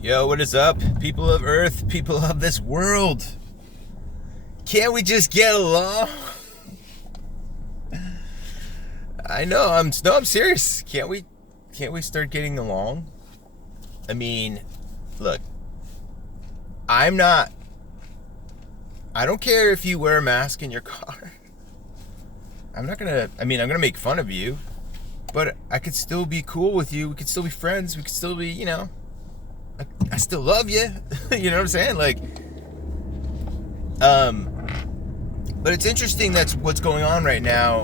Yo, what is up? People of Earth, people of this world. Can't we just get along? I know, I'm serious. Can't we start getting along? I mean, look, I don't care if you wear a mask in your car. I'm gonna make fun of you, but I could still be cool with you. We could still be friends. We could still be, I still love you. You know what I'm saying? But it's interesting that's what's going on right now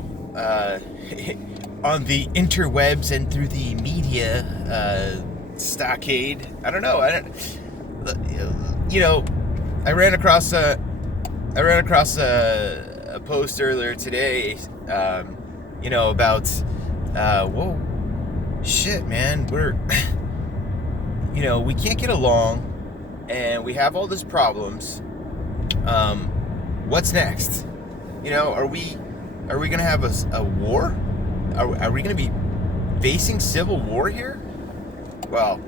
on the interwebs and through the media stockade. I don't know. I ran across a post earlier today, about whoa, shit, man, we can't get along, and we have all these problems. What's next? Are we gonna have a war? Are we gonna be facing civil war here? Well,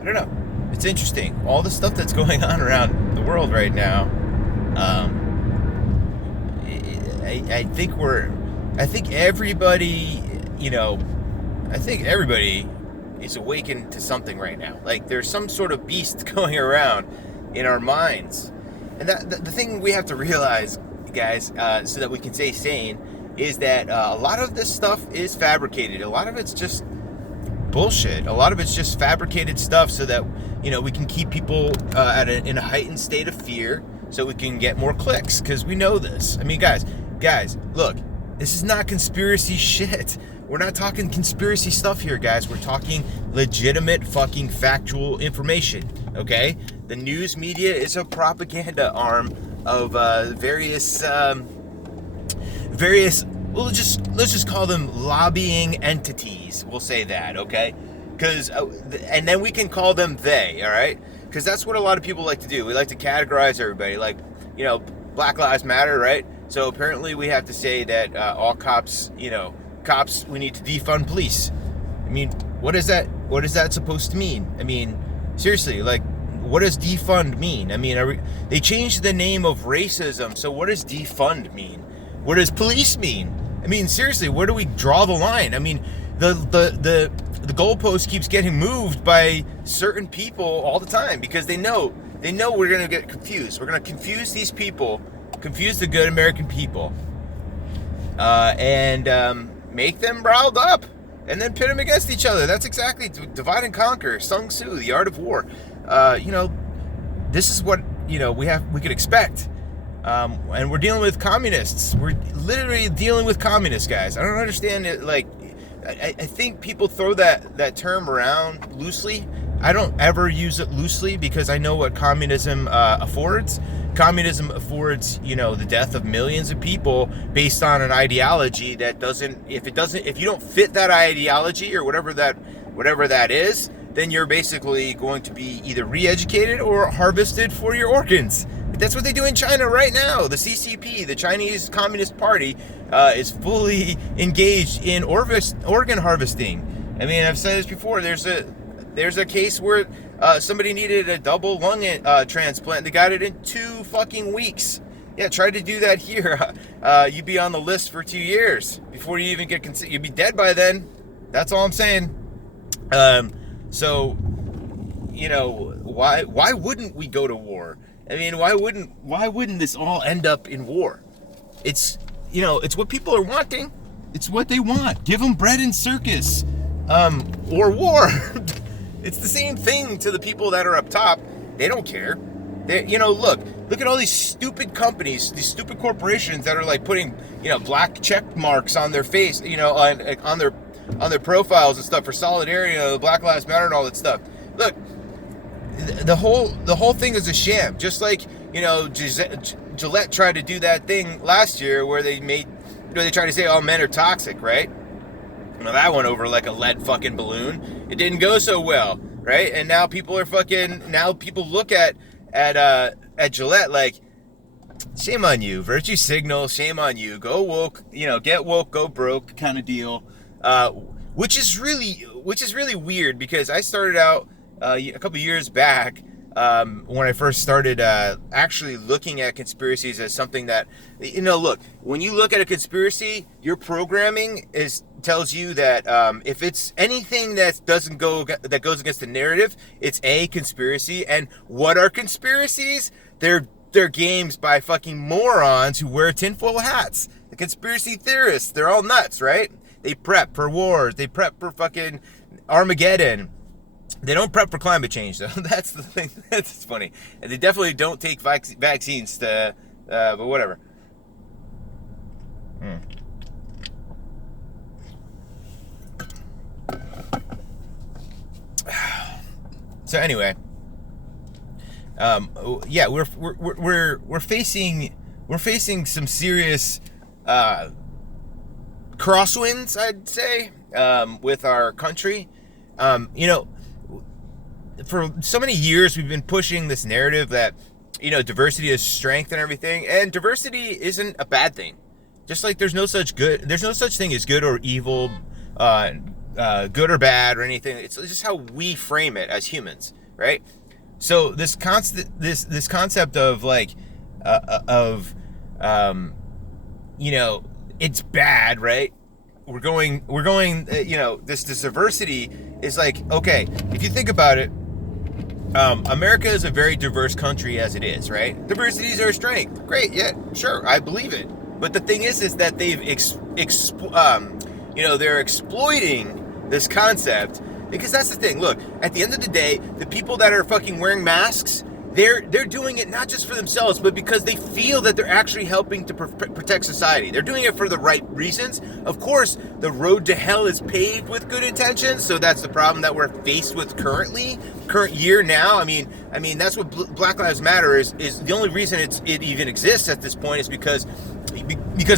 I don't know. It's interesting. All the stuff that's going on around the world right now. I think everybody, is awakened to something right now. Like there's some sort of beast going around in our minds. And the thing we have to realize, guys, so that we can stay sane, is that a lot of this stuff is fabricated. A lot of it's just bullshit. A lot of it's just fabricated stuff so that, we can keep people in a heightened state of fear so we can get more clicks, because we know this. I mean, guys, look, this is not conspiracy shit. We're not talking conspiracy stuff here, guys. We're talking legitimate fucking factual information, okay? The news media is a propaganda arm of various, let's just call them lobbying entities. We'll say that, okay? And then we can call them they, all right? Because that's what a lot of people like to do. We like to categorize everybody, like, Black Lives Matter, right? So apparently we have to say that all cops, we need to defund police. I mean, what is that supposed to mean? I mean, seriously, like, what does defund mean? I mean, they changed the name of racism, so what does defund mean? What does police mean? I mean, seriously, where do we draw the line? I mean, the goalpost keeps getting moved by certain people all the time because they know we're gonna get confused. We're gonna confuse these people, confuse the good American people, and make them riled up, and then pit them against each other. That's exactly divide and conquer. Sun Tzu, the art of war. This is what we could expect. And we're dealing with communists. We're literally dealing with communists, guys. I don't understand it. Like, I think people throw that term around loosely. I don't ever use it loosely because I know what communism affords. Communism affords, the death of millions of people based on an ideology that if you don't fit that ideology or whatever that is, then you're basically going to be either re-educated or harvested for your organs. That's what they do in China right now. The CCP, the Chinese Communist Party, is fully engaged in organ harvesting. I mean, I've said this before. There's a case where somebody needed a double lung transplant. They got it in 2 fucking weeks. Yeah, try to do that here. You'd be on the list for 2 years before you even get you'd be dead by then. That's all I'm saying. So, why wouldn't we go to war? I mean, why wouldn't this all end up in war? It's what people are wanting. It's what they want. Give them bread and circus, or war. It's the same thing to the people that are up top. They don't care. Look at all these stupid companies, these stupid corporations that are like putting, black check marks on their face, on their profiles and stuff for solidarity, Black Lives Matter and all that stuff. Look, the whole thing is a sham. Just like, Gillette tried to do that thing last year where they tried to say all men are toxic, right? That went over like a lead fucking balloon. It didn't go so well, right? And now people look at Gillette like, shame on you, virtue signal, shame on you, go woke, get woke, go broke kind of deal. Which is really weird because I started out a couple years back, when I first started actually looking at conspiracies as something that, look, when you look at a conspiracy, your programming tells you that if it's anything that goes against the narrative, it's a conspiracy. And what are conspiracies? They're games by fucking morons who wear tinfoil hats. The conspiracy theorists, they're all nuts, right? They prep for wars. They prep for fucking Armageddon. They don't prep for climate change, though. That's the thing. That's funny. And they definitely don't take vaccines but whatever. So anyway, yeah, we're facing some serious crosswinds, I'd say, with our country. For so many years we've been pushing this narrative that diversity is strength and everything, and diversity isn't a bad thing. Just like there's no such thing as good or evil, good or bad or anything. It's just how we frame it as humans, right? So this concept of it's bad, right? We're going this diversity is like, okay, if you think about it, America is a very diverse country as it is, right? Diversity is our strength. Great, yeah, sure, I believe it. But the thing is that they've they're exploiting this concept, because that's the thing. Look, at the end of the day, the people that are fucking wearing masks, they're doing it not just for themselves, but because they feel that they're actually helping to protect society. They're doing it for the right reasons. Of course, the road to hell is paved with good intentions, so that's the problem that we're faced with current year now. I mean that's what Black Lives Matter is the only reason it even exists at this point is because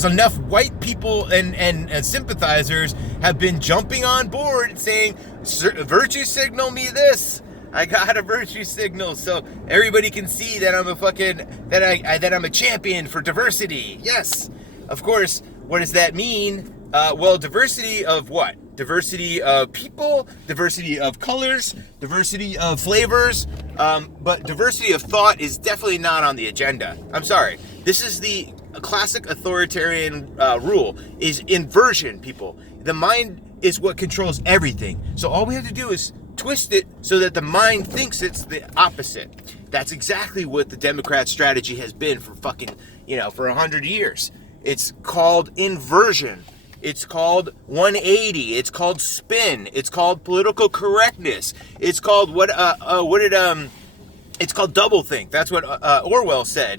enough white people and sympathizers have been jumping on board and saying, virtue signal me this. I got a virtue signal so everybody can see that I'm a champion for diversity. Yes, of course. What does that mean? Well, diversity of what? Diversity of people, diversity of colors, diversity of flavors, but diversity of thought is definitely not on the agenda. I'm sorry. This is the classic authoritarian rule, is inversion, people. The mind is what controls everything. So all we have to do is twist it so that the mind thinks it's the opposite. That's exactly what the Democrat strategy has been for for 100 years. It's called inversion. It's called 180. It's called spin. It's called political correctness. It's called it's called doublethink. That's what Orwell said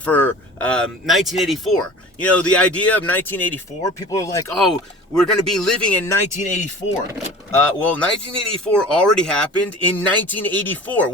for 1984. The idea of 1984, people are like, oh, we're going to be living in 1984. Well, 1984 already happened in 1984.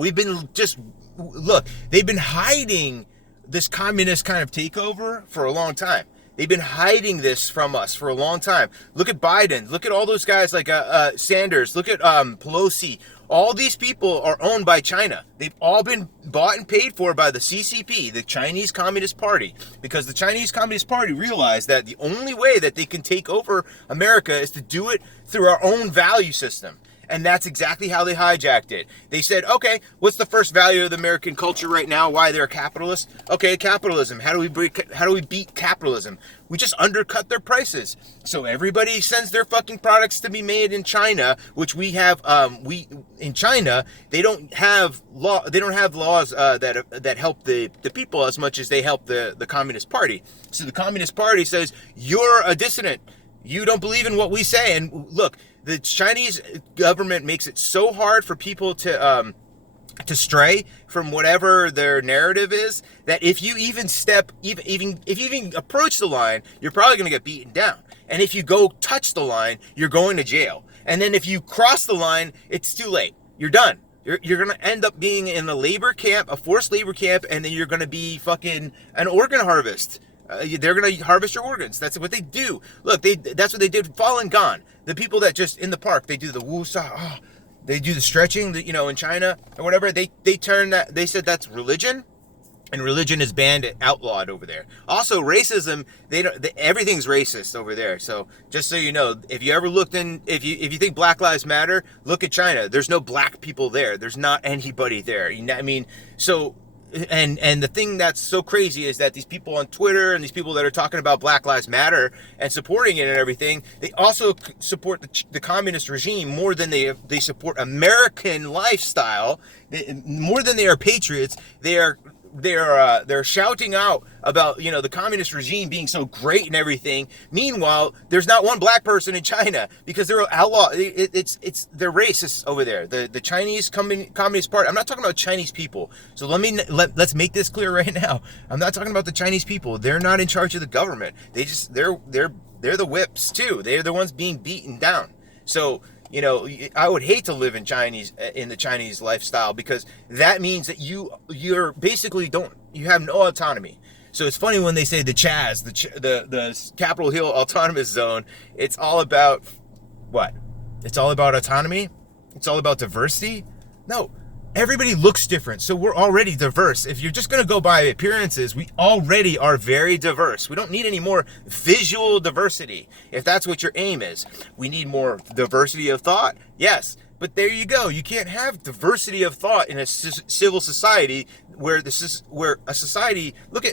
They've been hiding this communist kind of takeover for a long time. They've been hiding this from us for a long time. Look at Biden. Look at all those guys like Sanders. Look at Pelosi. All these people are owned by China. They've all been bought and paid for by the CCP, the Chinese Communist Party, because the Chinese Communist Party realized that the only way that they can take over America is to do it through our own value system. And that's exactly how they hijacked it. They said, okay, what's the first value of the American culture right now? Why they're capitalists? Okay, capitalism. How do we beat capitalism? We just undercut their prices. So everybody sends their fucking products to be made in China, which we have. In China, they don't have laws that help the people as much as they help the Communist Party. So the Communist Party says, you're a dissident. You don't believe in what we say. And look, the Chinese government makes it so hard for people to stray from whatever their narrative is, that if you even approach the line, you're probably going to get beaten down. And if you go touch the line, you're going to jail. And then if you cross the line, it's too late. You're done. You're going to end up being in a labor camp, a forced labor camp, and then you're going to be fucking an organ harvest. They're going to harvest your organs. That's what they do. Look, that's what they did. Falun Gong. The people that just in the park, they do the woo-saw. They do the stretching, in China or whatever. They turn that. They said that's religion. and religion is banned, outlawed over there. Also, racism, everything's racist over there. So just so you know, if you ever looked in, if you think Black Lives Matter, look at China. There's no black people there. There's not anybody there. You know, I mean, so. And the thing that's so crazy is that these people on Twitter and these people that are talking about Black Lives Matter and supporting it and everything, they also support the communist regime more than they support American lifestyle. More than they are patriots. They're shouting out about, you know, the communist regime being so great and everything. Meanwhile, there's not one black person in China because they're outlaw. They're racists over there. The Chinese Communist Party. I'm not talking about Chinese people. So let's make this clear right now. I'm not talking about the Chinese people. They're not in charge of the government. They're the whips too. They're the ones being beaten down. So, you know, I would hate to live in the Chinese lifestyle, because that means that you're basically you have no autonomy. So it's funny when they say the Chaz, the Capitol Hill Autonomous Zone. It's all about what? It's all about autonomy. It's all about diversity. No, everybody looks different, so we're already diverse. If you're just going to go by appearances, we already are very diverse. We don't need any more visual diversity, if that's what your aim is. We need more diversity of thought, yes, but there you go. You can't have diversity of thought in a civil society where a society. Look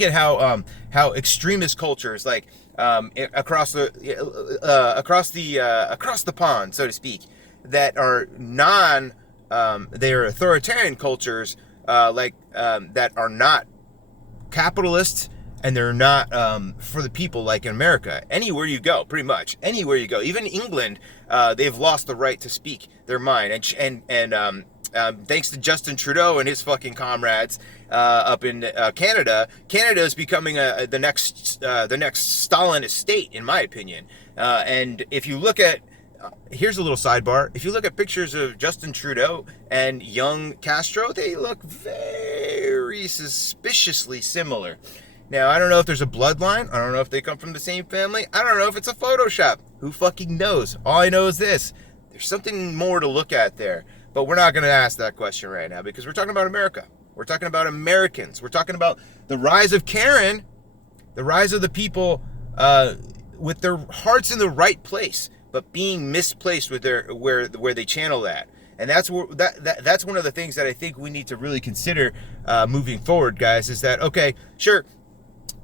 at how extremist cultures, like across the pond, so to speak, that are they're authoritarian cultures, that are not capitalist, and they're not for the people, like in America. Anywhere you go, pretty much anywhere you go, even England, they've lost the right to speak their mind. And thanks to Justin Trudeau and his fucking comrades up in Canada is becoming the next Stalinist state, in my opinion. And if you look at here's a little sidebar. If you look at pictures of Justin Trudeau and young Castro, they look very suspiciously similar. Now, I don't know if there's a bloodline. I don't know if they come from the same family. I don't know if it's a Photoshop. Who fucking knows? All I know is this. There's something more to look at there. But we're not going to ask that question right now, because we're talking about America. We're talking about Americans. We're talking about the rise of Karen, the rise of the people with their hearts in the right place, but being misplaced with where they channel that. And that's that's one of the things that I think we need to really consider moving forward, guys, is that, okay, sure,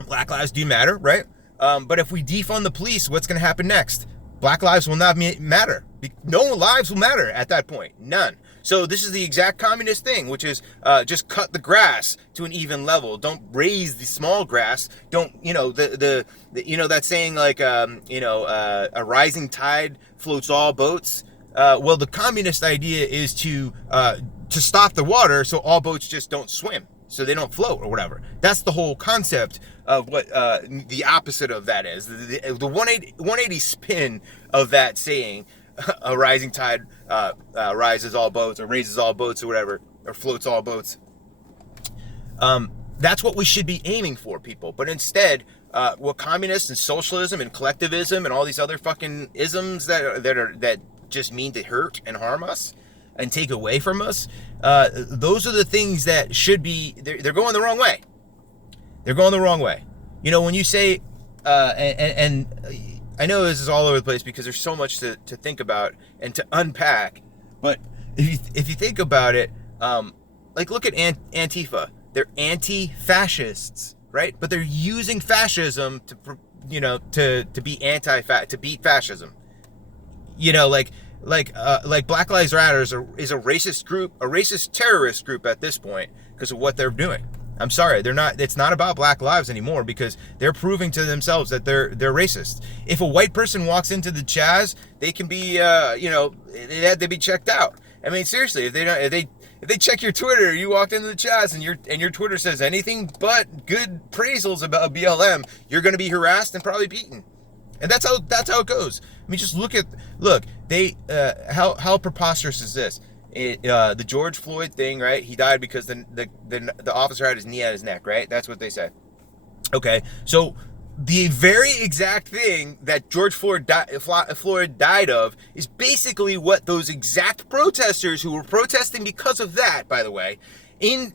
Black lives do matter, right? But if we defund the police, what's going to happen next? Black lives will not matter. No lives will matter at that point. None. So this is the exact communist thing, which is just cut the grass to an even level. Don't raise the small grass. Don't, you know, the that saying, like, a rising tide floats all boats. Well, the communist idea is to stop the water so all boats just don't swim, so they don't float or whatever. That's the whole concept of what the opposite of that is. The 180 spin of that saying, a rising tide rises all boats, or raises all boats, or whatever, or floats all boats. That's what we should be aiming for, people. But instead, what communists and socialism and collectivism and all these other fucking isms that just mean to hurt and harm us and take away from us, those are the things that should be. They're going the wrong way. They're going the wrong way. You know, when you say, and I know this is all over the place because there's so much to think about and to unpack. But if you think about it, like, look at Antifa. They're anti-fascists, right? But they're using fascism to be to beat fascism. You know, like Black Lives Matter is a racist group, a racist terrorist group at this point because of what they're doing. I'm sorry, they're not. It's not about black lives anymore, because they're proving to themselves that they're racist. If a white person walks into the Chaz, they can be, they have to be checked out. I mean, seriously, if they check your Twitter, you walked into the Chaz and your Twitter says anything but good praisals about BLM, you're going to be harassed and probably beaten. And that's how it goes. I mean, just look, how preposterous is this? The George Floyd thing, right? He died because the officer had his knee at his neck, right? That's what they said. Okay, so the very exact thing that George Floyd died of is basically what those exact protesters who were protesting because of that, by the way, In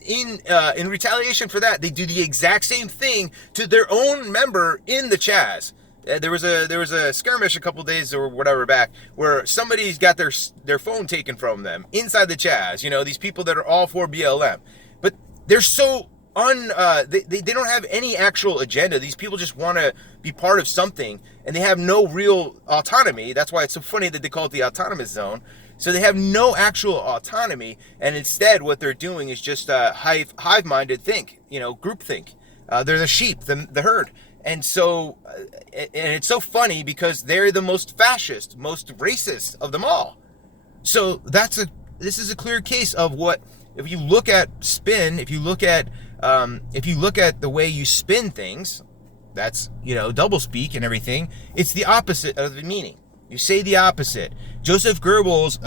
retaliation for that, they do the exact same thing to their own member in the Chaz. There was a skirmish a couple days or whatever back where somebody's got their phone taken from them inside the Chaz. You know, these people that are all for BLM, but they're so they don't have any actual agenda. These people just want to be part of something, and they have no real autonomy. That's why it's so funny that they call it the autonomous zone. So they have no actual autonomy, and instead what they're doing is just hive-minded think, you know, group think. They're the sheep, the herd. And so, and it's so funny because they're the most fascist, most racist of them all. So this is a clear case of what, if you look at spin, if you look at the way you spin things, that's, you know, doublespeak and everything, it's the opposite of the meaning. You say the opposite. Joseph Goebbels,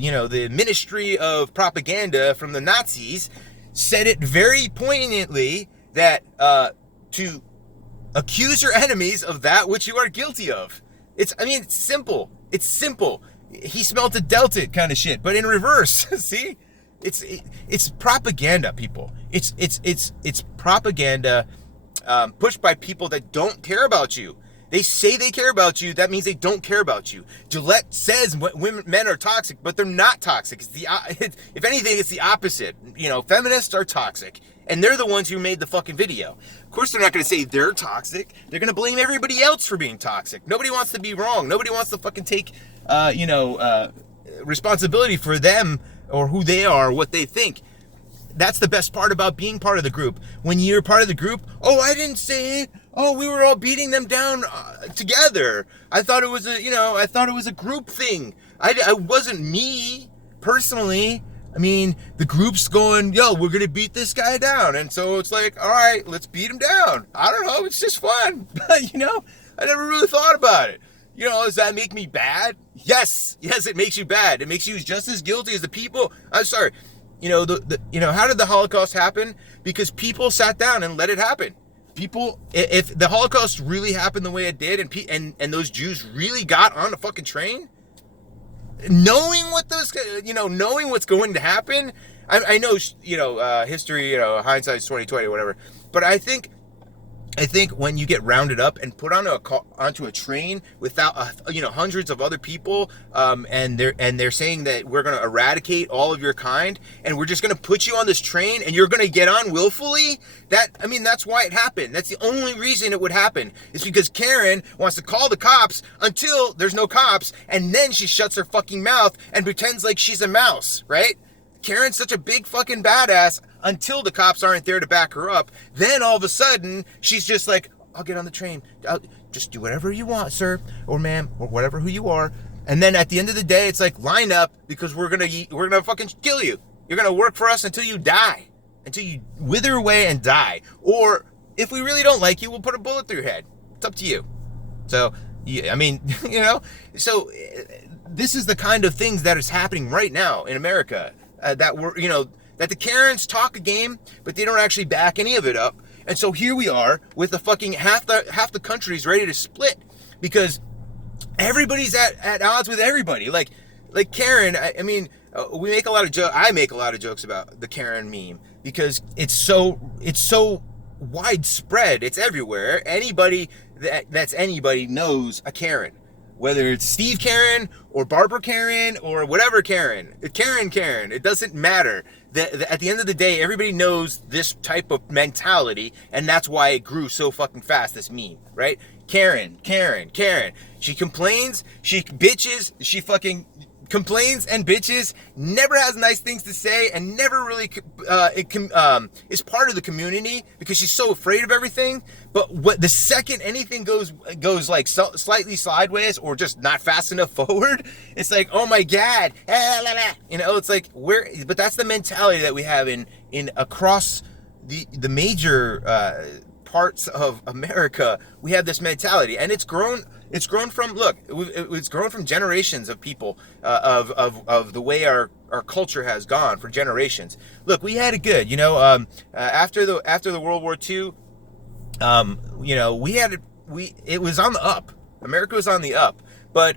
you know, the Ministry of Propaganda from the Nazis, said it very poignantly that to accuse your enemies of that which you are guilty of. It's simple. It's simple. He smelt it, dealt it kind of shit, but in reverse. See? It's propaganda, people. It's propaganda pushed by people that don't care about you. They say they care about you. That means they don't care about you. Gillette says men are toxic, but they're not toxic. If anything, it's the opposite. You know, feminists are toxic, and they're the ones who made the fucking video. Of course, they're not going to say they're toxic. They're going to blame everybody else for being toxic. Nobody wants to be wrong. Nobody wants to fucking take, responsibility for them or who they are, what they think. That's the best part about being part of the group. When you're part of the group, oh, I didn't say it. Oh, we were all beating them down together. I thought it was a group thing. I wasn't me personally. I mean, the group's going, yo, we're going to beat this guy down. And so it's like, all right, let's beat him down. I don't know. It's just fun. You know, I never really thought about it. You know, does that make me bad? Yes, it makes you bad. It makes you just as guilty as the people. I'm sorry. You know, how did the Holocaust happen? Because people sat down and let it happen. People, if the Holocaust really happened the way it did, and those Jews really got on the fucking train, knowing what's going to happen, I know, history, hindsight's 2020, whatever. But I think when you get rounded up and put onto a train without hundreds of other people, and they're saying that we're going to eradicate all of your kind, and we're just going to put you on this train, and you're going to get on willfully. That's why it happened. That's the only reason it would happen. It's because Karen wants to call the cops until there's no cops, and then she shuts her fucking mouth and pretends like she's a mouse, right? Karen's such a big fucking badass until the cops aren't there to back her up. Then all of a sudden, she's just like, I'll get on the train. I'll just do whatever you want, sir, or ma'am, or whatever who you are. And then at the end of the day, it's like, line up, because we're gonna fucking kill you. You're gonna work for us until you die, until you wither away and die. Or if we really don't like you, we'll put a bullet through your head. It's up to you. So, yeah, so this is the kind of things that is happening right now in America. That the Karens talk a game, but they don't actually back any of it up. And so here we are with the fucking half the country's ready to split because everybody's at odds with everybody. Like Karen, we make a lot of jokes. I make a lot of jokes about the Karen meme because it's so widespread. It's everywhere. Anybody that's anybody knows a Karen. Whether it's Steve Karen or Barbara Karen or whatever Karen, it doesn't matter. At the end of the day, everybody knows this type of mentality, and that's why it grew so fucking fast, this meme, right? Karen. She complains, she bitches, she fucking complains and bitches, never has nice things to say, and never really is part of the community because she's so afraid of everything. But the second anything goes like slightly sideways or just not fast enough forward, it's like, oh my god, it's like but that's the mentality that we have in across the major parts of America. We have this mentality, and it's grown from generations of people, of the way our culture has gone for generations. Look, we had it good, after the World War II, it was on the up. America was on the up, but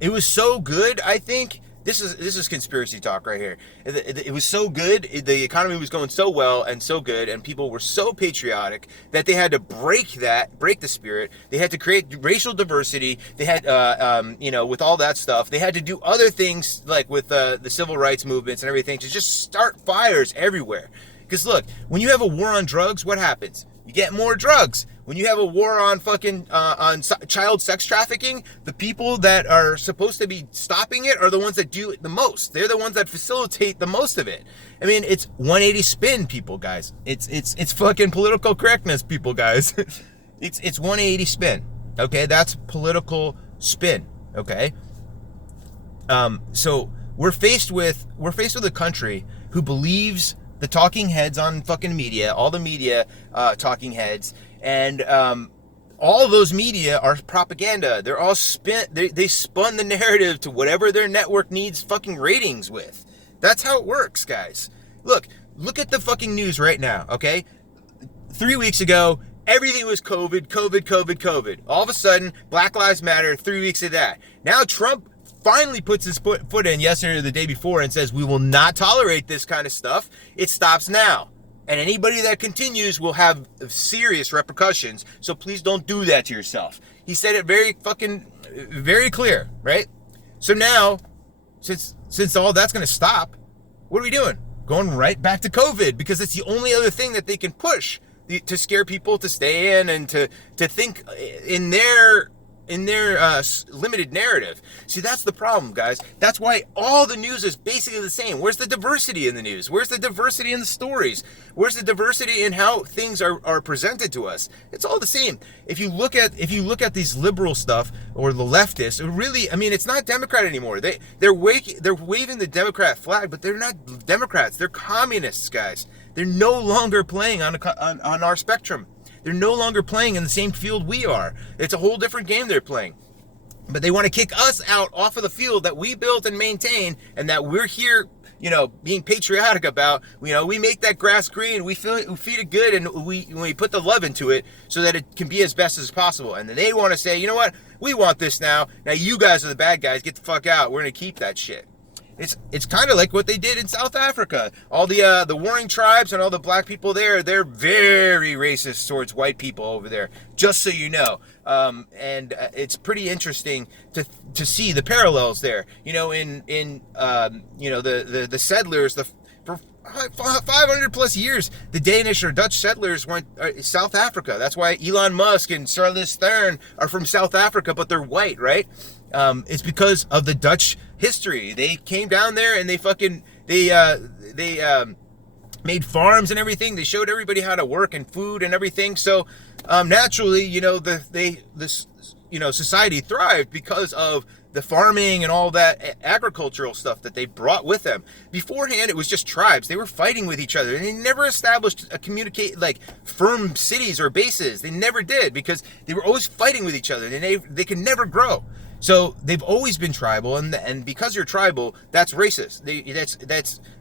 it was so good, I think, This is conspiracy talk right here. It was so good. The economy was going so well and so good, and people were so patriotic that they had to break the spirit. They had to create racial diversity. They had, with all that stuff, they had to do other things like with the civil rights movements and everything to just start fires everywhere. Because look, when you have a war on drugs, what happens? You get more drugs. When you have a war on child sex trafficking, the people that are supposed to be stopping it are the ones that do it the most. They're the ones that facilitate the most of it. I mean, it's 180 spin, people, guys. It's fucking political correctness, people, guys. it's 180 spin. Okay, that's political spin. Okay. So we're faced with a country who believes the talking heads on fucking media, all the media talking heads, and all of those media are propaganda. They're all they spun the narrative to whatever their network needs fucking ratings with. That's how it works, guys. Look at the fucking news right now, okay? 3 weeks ago, everything was COVID. All of a sudden, Black Lives Matter, 3 weeks of that. Now Trump finally puts his foot in yesterday or the day before and says, we will not tolerate this kind of stuff. It stops now. And anybody that continues will have serious repercussions. So please don't do that to yourself. He said it very clear, right? So now, since all that's going to stop, what are we doing? Going right back to COVID, because it's the only other thing that they can push to scare people to stay in and to think in their limited narrative. See, that's the problem, guys. That's why all the news is basically the same. Where's the diversity in the news? Where's the diversity in the stories? Where's the diversity in how things are presented to us? It's all the same. If you look at these liberal stuff or the leftists, really, I mean, it's not Democrat anymore. They're waving the Democrat flag, but they're not Democrats. They're communists, guys. They're no longer playing on our spectrum. They're no longer playing in the same field we are. It's a whole different game they're playing. But they want to kick us out off of the field that we built and maintain, and that we're here, being patriotic about. We make that grass green, we feed it good, and we put the love into it so that it can be as best as possible. And then they want to say, you know what? We want this now. Now you guys are the bad guys. Get the fuck out. We're going to keep that shit. It's kind of like what they did in South Africa. All the warring tribes and all the black people there, they're very racist towards white people over there, just so you know. And it's pretty interesting to see the parallels there. The settlers, for 500 plus years, the Danish or Dutch settlers went South Africa. That's why Elon Musk and Charlize Theron are from South Africa, but they're white, right? It's because of the Dutch history. They came down there and they made farms and everything. They showed everybody how to work and food and everything. So naturally, society thrived because of the farming and all that agricultural stuff that they brought with them. Beforehand, it was just tribes. They were fighting with each other, and they never established firm cities or bases. They never did, because they were always fighting with each other, and they could never grow. So they've always been tribal, and because you're tribal, that's racist.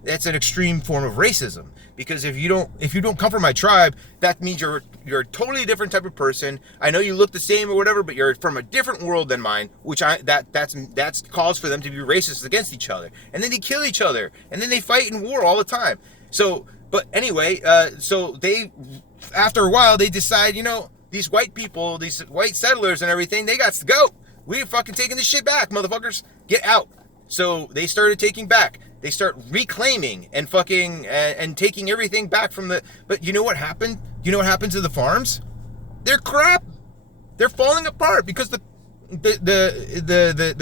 That's an extreme form of racism. Because if you don't come from my tribe, that means you're a totally different type of person. I know you look the same or whatever, but you're from a different world than mine, that's cause for them to be racist against each other. And then they kill each other, and then they fight in war all the time. So, but anyway, so they, after a while, they decide, these white people, these white settlers and everything, they got to go. We're fucking taking this shit back, motherfuckers. Get out. So they started taking back. They start reclaiming and fucking and taking everything back from the. But you know what happened? You know what happened to the farms? They're crap. They're falling apart because the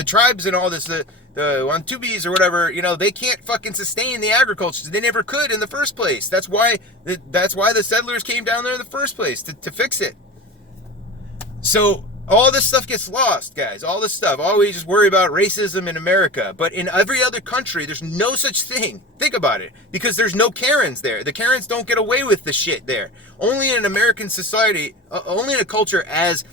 tribes and all this, the Wantubis or whatever, they can't fucking sustain the agriculture. They never could in the first place. That's why the settlers came down there in the first place, to fix it. So all this stuff gets lost, guys. All this stuff. Always just worry about racism in America. But in every other country, there's no such thing. Think about it. Because there's no Karens there. The Karens don't get away with the shit there. Only in an American society, only in a culture as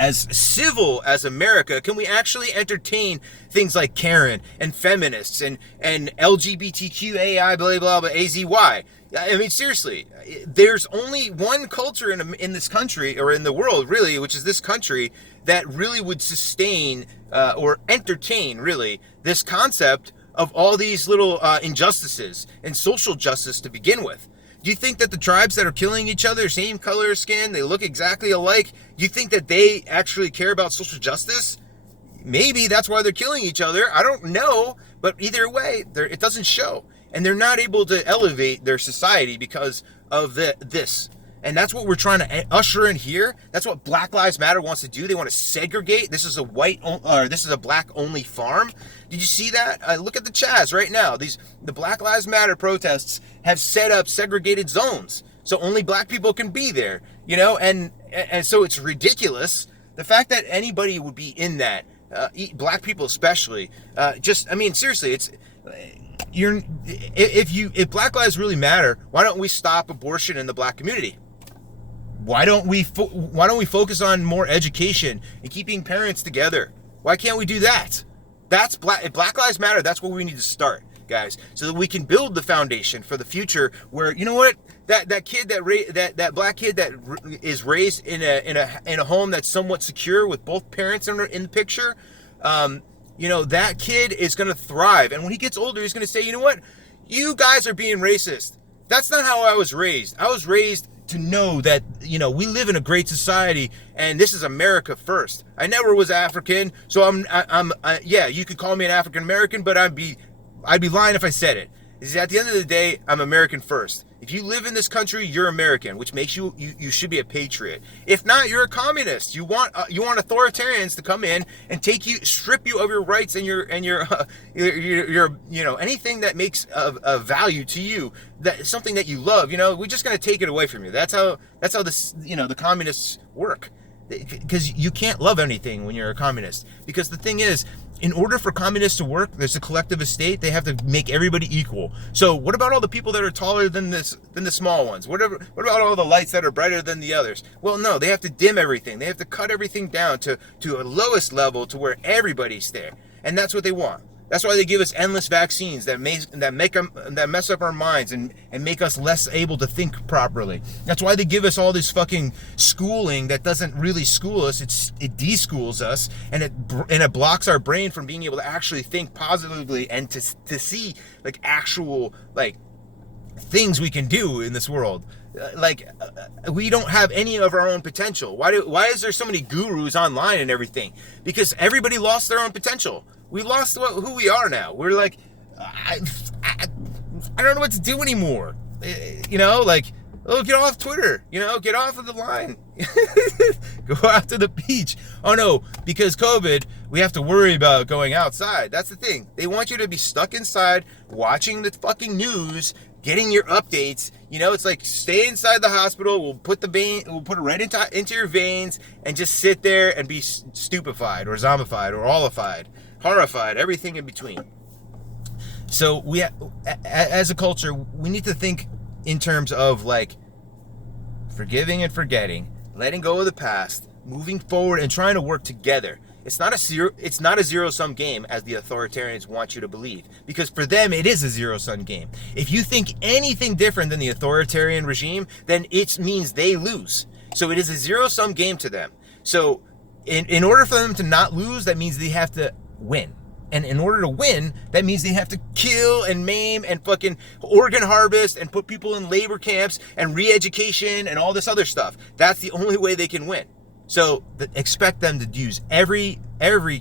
as civil as America, can we actually entertain things like Karen and feminists and LGBTQAI blah blah blah AZY? I mean, seriously, there's only one culture in this country, or in the world really, which is this country, that really would sustain or entertain really this concept of all these little injustices and social justice to begin with. Do you think that the tribes that are killing each other, same color of skin, they look exactly alike, do you think that they actually care about social justice? Maybe that's why they're killing each other. I don't know. But either way, it doesn't show. And they're not able to elevate their society because of this. And that's what we're trying to usher in here. That's what Black Lives Matter wants to do. They want to segregate. This is a black only farm. Did you see that? Look at the Chaz right now. The Black Lives Matter protests have set up segregated zones, so only black people can be there. You know, and so it's ridiculous. The fact that anybody would be in that, black people especially, I mean, seriously, if Black Lives really matter, why don't we stop abortion in the black community? Why don't we focus on more education and keeping parents together? Why can't we do that? If Black Lives Matter, that's where we need to start, guys, so that we can build the foundation for the future. Where, you know what, that black kid that is raised in a home that's somewhat secure with both parents in the picture, you know, that kid is going to thrive. And when he gets older, he's going to say, you know what, you guys are being racist. That's not how I was raised. I was raised to know that, you know, we live in a great society and this is America first. I never was African, so yeah, you could call me an African American, but I'd be lying if I said it. At the end of the day, I'm American first. If you live in this country, you're American, which makes you should be a patriot. If not, you're a communist. You want authoritarians to come in and strip you of your rights and your you know, anything that makes a value to you, that something that you love. You know, we're just gonna take it away from you. That's how this, you know, the communists work. Because you can't love anything when you're a communist. Because the thing is, in order for communists to work, there's a collectivist state. They have to make everybody equal. So what about all the people that are taller than the small ones? What about all the lights that are brighter than the others? Well, no, they have to dim everything. They have to cut everything down to a lowest level to where everybody's there. And that's what they want. That's why they give us endless vaccines that mess up our minds and make us less able to think properly. That's why they give us all this fucking schooling that doesn't really school us. It de-schools us, and it blocks our brain from being able to actually think positively and to see like actual like things we can do in this world. We don't have any of our own potential. Why is there so many gurus online and everything? Because everybody lost their own potential. We lost who we are now. We're like, I don't know what to do anymore. You know, like, oh, get off Twitter. You know, get off of the line. Go out to the beach. Oh no, because COVID, we have to worry about going outside. That's the thing. They want you to be stuck inside, watching the fucking news, getting your updates. You know, it's like, stay inside the hospital. We'll put it right into your veins and just sit there and be stupefied or zombified or olified. Horrified, everything in between. So as a culture, we need to think in terms of like forgiving and forgetting, letting go of the past, moving forward, and trying to work together. It's not a zero-sum game as the authoritarians want you to believe, because for them it is a zero-sum game. If you think anything different than the authoritarian regime, then it means they lose. So it is a zero-sum game to them. So in order for them to not lose, that means they have to win. And in order to win, that means they have to kill and maim and fucking organ harvest and put people in labor camps and re-education and all this other stuff. That's the only way they can win. So expect them to use every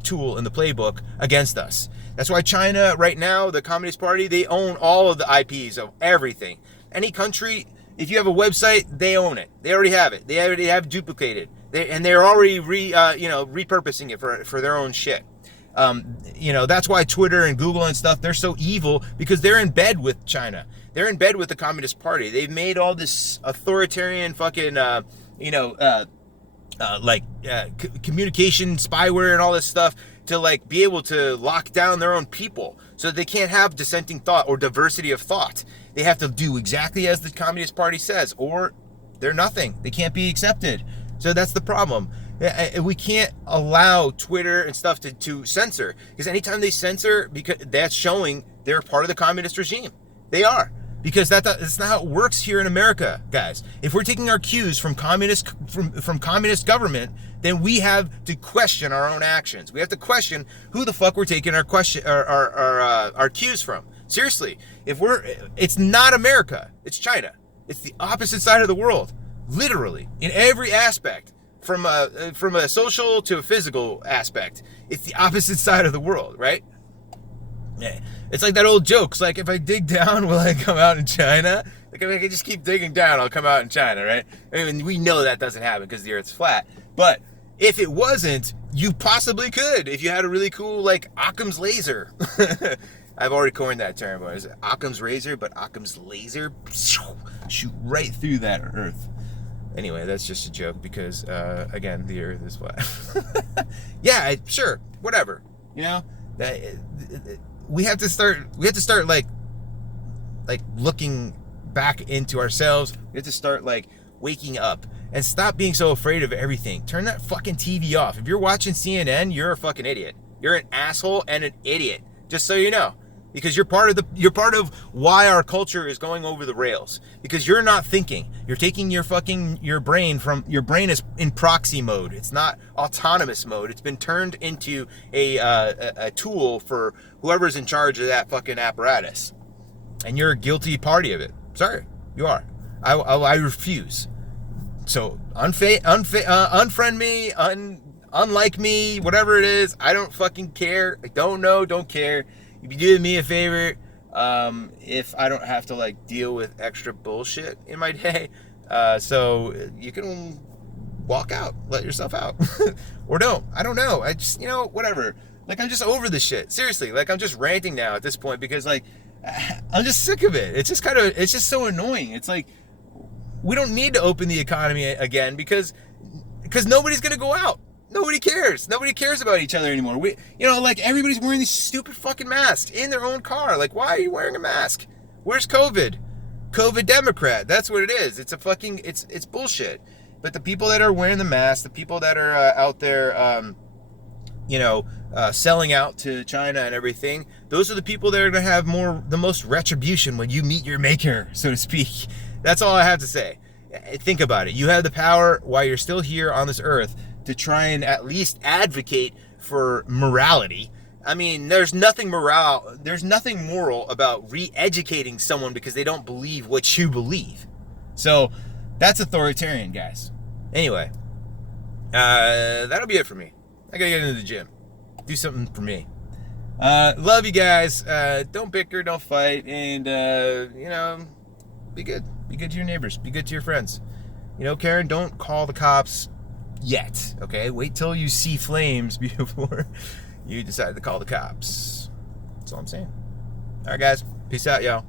tool in the playbook against us. That's why China right now, the Communist Party, they own all of the IPs of everything. Any country, if you have a website, they own it. They already have it. They already have duplicated. They're already repurposing it for their own shit. You know, that's why Twitter and Google and stuff, they're so evil, because they're in bed with China. They're in bed with the Communist Party. They've made all this authoritarian fucking, communication spyware and all this stuff to like be able to lock down their own people so that they can't have dissenting thought or diversity of thought. They have to do exactly as the Communist Party says, or they're nothing. They can't be accepted. So that's the problem. We can't allow Twitter and stuff to censor, because anytime they censor, because that's showing they're part of the communist regime. They are, because that's not how it works here in America, guys. If we're taking our cues from communist government, then we have to question our own actions. We have to question who the fuck we're taking our cues from. Seriously, it's not America, it's China. It's the opposite side of the world, literally, in every aspect, from a social to a physical aspect. It's the opposite side of the world, right? Yeah. It's like that old joke. It's like, if I dig down, will I come out in China? Like, if I can just keep digging down, I'll come out in China, right? I mean, we know that doesn't happen because the Earth's flat. But if it wasn't, you possibly could. If you had a really cool, like, Occam's laser. I've already coined that term. Is it Occam's razor? But Occam's laser, shoot right through that Earth. Anyway, that's just a joke because, again, the Earth is flat. Yeah, sure, whatever. You know, we have to start like looking back into ourselves. We have to start like waking up and stop being so afraid of everything. Turn that fucking TV off. If you're watching CNN, you're a fucking idiot. You're an asshole and an idiot. Just so you know. Because you're part of why our culture is going over the rails. Because you're not thinking. You're taking your brain is in proxy mode. It's not autonomous mode. It's been turned into a tool for whoever's in charge of that fucking apparatus. And you're a guilty party of it. Sorry, you are. I refuse. So unfriend me, unlike me, whatever it is. I don't fucking care. I don't know, don't care. You'd be doing me a favor if I don't have to like deal with extra bullshit in my day. So you can walk out, let yourself out, or don't. I don't know. I just, whatever. Like, I'm just over this shit. Seriously, like, I'm just ranting now at this point because like I'm just sick of it. It's just so annoying. It's like, we don't need to open the economy again because nobody's gonna go out. Nobody cares. Nobody cares about each other anymore. Like, everybody's wearing these stupid fucking masks in their own car. Like, why are you wearing a mask? Where's COVID? COVID Democrat. That's what it is. It's it's bullshit. But the people that are wearing the mask, the people that are out there, selling out to China and everything, those are the people that are going to have the most retribution when you meet your maker, so to speak. That's all I have to say. Think about it. You have the power while you're still here on this earth to try and at least advocate for morality. I mean, there's nothing moral about re-educating someone because they don't believe what you believe. So that's authoritarian, guys. Anyway, that'll be it for me. I gotta get into the gym, do something for me. Love you guys. Don't bicker, don't fight, and be good. Be good to your neighbors. Be good to your friends. Karen, don't call the cops yet, okay? Wait till you see flames before you decide to call the cops. That's all I'm saying. All right, guys. Peace out, y'all.